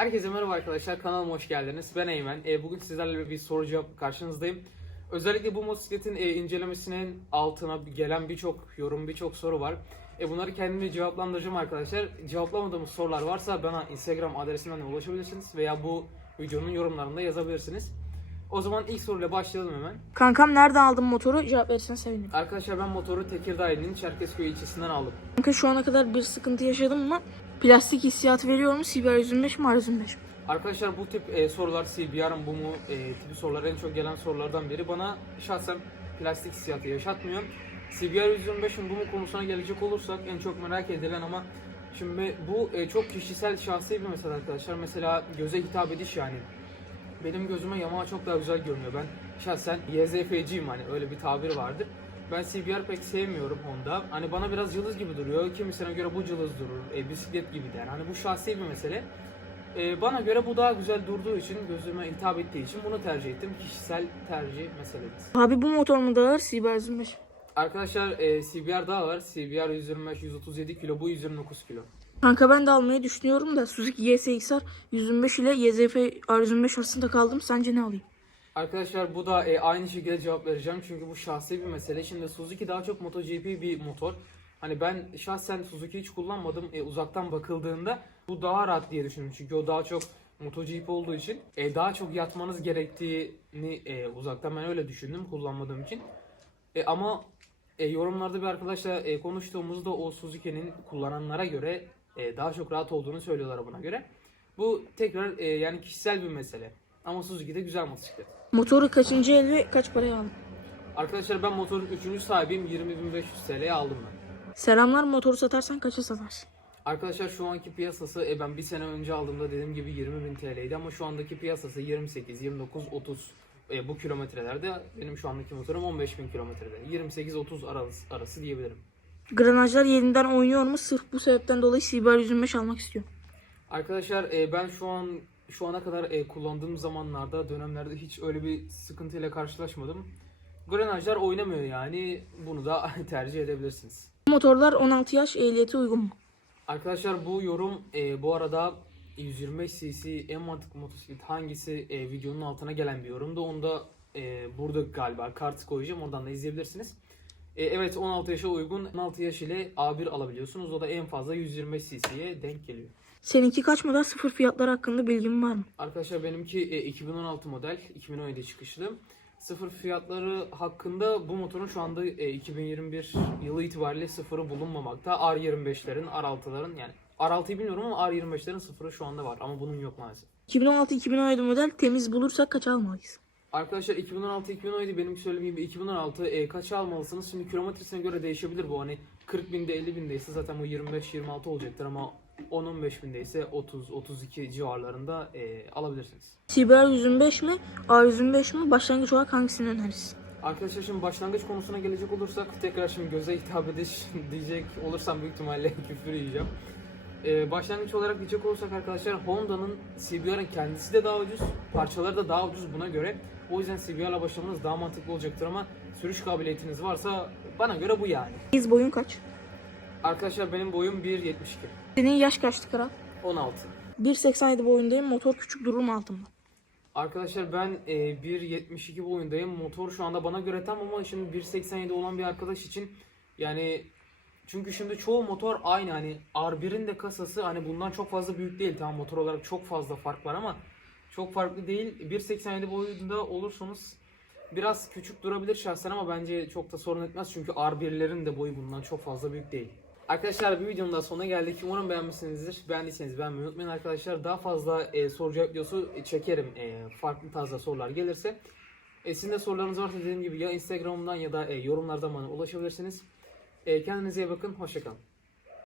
Herkese merhaba arkadaşlar kanalıma hoş geldiniz. Ben Eymen. E, bugün sizlerle bir soru cevap karşınızdayım. Özellikle bu motosikletin e, incelemesinin altına gelen birçok yorum, birçok soru var. E, bunları kendime cevaplandıracağım arkadaşlar. Cevaplamadığımız sorular varsa bana Instagram adresimden ulaşabilirsiniz veya bu videonun yorumlarında yazabilirsiniz. O zaman ilk soruyla başlayalım hemen. Kankam nereden aldın motoru? Cevap verirsen sevinirim. Arkadaşlar ben motoru Tekirdağ ilinin Çerkezköy ilçesinden aldım. Kanka şu ana kadar bir sıkıntı yaşadım mı? Plastik hissiyat veriyor mu? CBR 125 mi? R125 mi? Arkadaşlar bu tip e, sorular CBR'ın bu mu e, tipi sorular en çok gelen sorulardan biri. Bana şahsen plastik hissiyatı yaşatmıyor. CBR 125'in bu mu konusuna gelecek olursak en çok merak edilen ama şimdi bu e, çok kişisel şahsi bir mesele arkadaşlar. Mesela göze hitap ediş yani. Benim gözüme Yamaha çok daha güzel görünüyor. Ben şahsen YZF'ciyim hani öyle bir tabir vardır. Ben CBR pek sevmiyorum Honda. Hani bana biraz cılız gibi duruyor. Kimisine göre bu cılız durur. E, bisiklet gibi der. Hani bu şahsi bir mesele. E, bana göre bu daha güzel durduğu için, gözüme hitap ettiği için bunu tercih ettim. Kişisel tercih meselemiz. Abi bu motor mu daha ağır? CBR 125. Arkadaşlar e, CBR daha var. CBR 125 137 kilo, bu 129 kilo. Kanka ben de almayı düşünüyorum da Suzuki YSXR 125 ile YZF R125 arasında kaldım. Sence ne alayım? Arkadaşlar bu da e, aynı şekilde cevap vereceğim çünkü bu şahsi bir mesele. Şimdi Suzuki daha çok MotoGP bir motor. Hani ben şahsen Suzuki hiç kullanmadım. E, uzaktan bakıldığında bu daha rahat diye düşündüm. Çünkü o daha çok MotoGP olduğu için e, daha çok yatmanız gerektiğini e, uzaktan ben öyle düşündüm kullanmadığım için. E, ama e, yorumlarda bir arkadaşla e, konuştuğumuzda o Suzuki'nin kullananlara göre e, daha çok rahat olduğunu söylüyorlar buna göre. Bu tekrar e, yani kişisel bir mesele. Ama Suzuki de güzel motosiklet. Motoru kaçıncı el ve kaç paraya aldın? Arkadaşlar ben motorun 3. sahibiyim. 20.500 TL'ye aldım ben. Selamlar motoru satarsan kaça satarsın? Arkadaşlar şu anki piyasası e, ben bir sene önce aldığımda dediğim gibi 20.000 TL'ydi ama şu andaki piyasası 28, 29, 30 e, bu kilometrelerde benim şu andaki motorum 15.000 kilometrede. 28-30 arası, arası diyebilirim. Granajlar yerinden oynuyor mu? Sırf bu sebepten dolayı CBR 125 almak istiyorum. Arkadaşlar e, ben şu an şu ana kadar e, kullandığım zamanlarda dönemlerde hiç öyle bir sıkıntıyla karşılaşmadım. Grenajlar oynamıyor yani bunu da tercih edebilirsiniz. Motorlar 16 yaş ehliyeti uygun mu? Arkadaşlar bu yorum e, bu arada 125 cc en mantıklı motosiklet hangisi e, videonun altına gelen bir yorumdu. Onu da e, burada galiba kart koyacağım oradan da izleyebilirsiniz. E, evet 16 yaşa uygun 16 yaş ile A1 alabiliyorsunuz. O da en fazla 125 cc'ye denk geliyor. Seninki kaç model sıfır fiyatlar hakkında bilgin var mı? Arkadaşlar benimki e, 2016 model 2017 çıkışlı. Sıfır fiyatları hakkında bu motorun şu anda e, 2021 yılı itibariyle sıfırı bulunmamakta. R25'lerin, R6'ların yani R6'yı bilmiyorum ama R25'lerin sıfırı şu anda var ama bunun yok maalesef. 2016-2017 model temiz bulursak kaç almalıyız? Arkadaşlar 2016-2017 benim söylediğim gibi 2016 e, kaça almalısınız? Şimdi kilometresine göre değişebilir bu. Hani 40 binde 50 bindeyse zaten bu 25-26 olacaktır ama 10-15 bindeyse 30-32 civarlarında e, alabilirsiniz. CBR 125 mi? R125 mi? Başlangıç olarak hangisini önerirsin? Arkadaşlar şimdi başlangıç konusuna gelecek olursak tekrar şimdi göze hitap ediş diyecek olursam büyük ihtimalle küfür yiyeceğim. Ee, başlangıç olarak diyecek olursak arkadaşlar Honda'nın CBR'ın kendisi de daha ucuz, parçaları da daha ucuz buna göre. O yüzden CBR'la başlamanız daha mantıklı olacaktır ama sürüş kabiliyetiniz varsa bana göre bu yani. Biz boyun kaç? Arkadaşlar benim boyum 1.72, Senin yaş kaçtı kral? 16. 1.87 boyundayım. Motor küçük durur mu altımda? Arkadaşlar ben e, 1.72 boyundayım. Motor şu anda bana göre tam ama şimdi 1.87 olan bir arkadaş için yani çünkü şimdi çoğu motor aynı hani R1'in de kasası hani bundan çok fazla büyük değil. Tamam motor olarak çok fazla fark var ama çok farklı değil. 1.87 boyunda olursanız biraz küçük durabilir şahsen ama bence çok da sorun etmez. Çünkü R1'lerin de boyu bundan çok fazla büyük değil. Arkadaşlar bir videonun daha sonuna geldik. Umarım beğenmişsinizdir. Beğendiyseniz beğenmeyi unutmayın arkadaşlar. Daha fazla e, soru cevap videosu çekerim. E, farklı tarzda sorular gelirse. E, sizin de sorularınız varsa dediğim gibi ya Instagram'dan ya da e, yorumlardan bana ulaşabilirsiniz. E, kendinize iyi bakın. Hoşçakalın.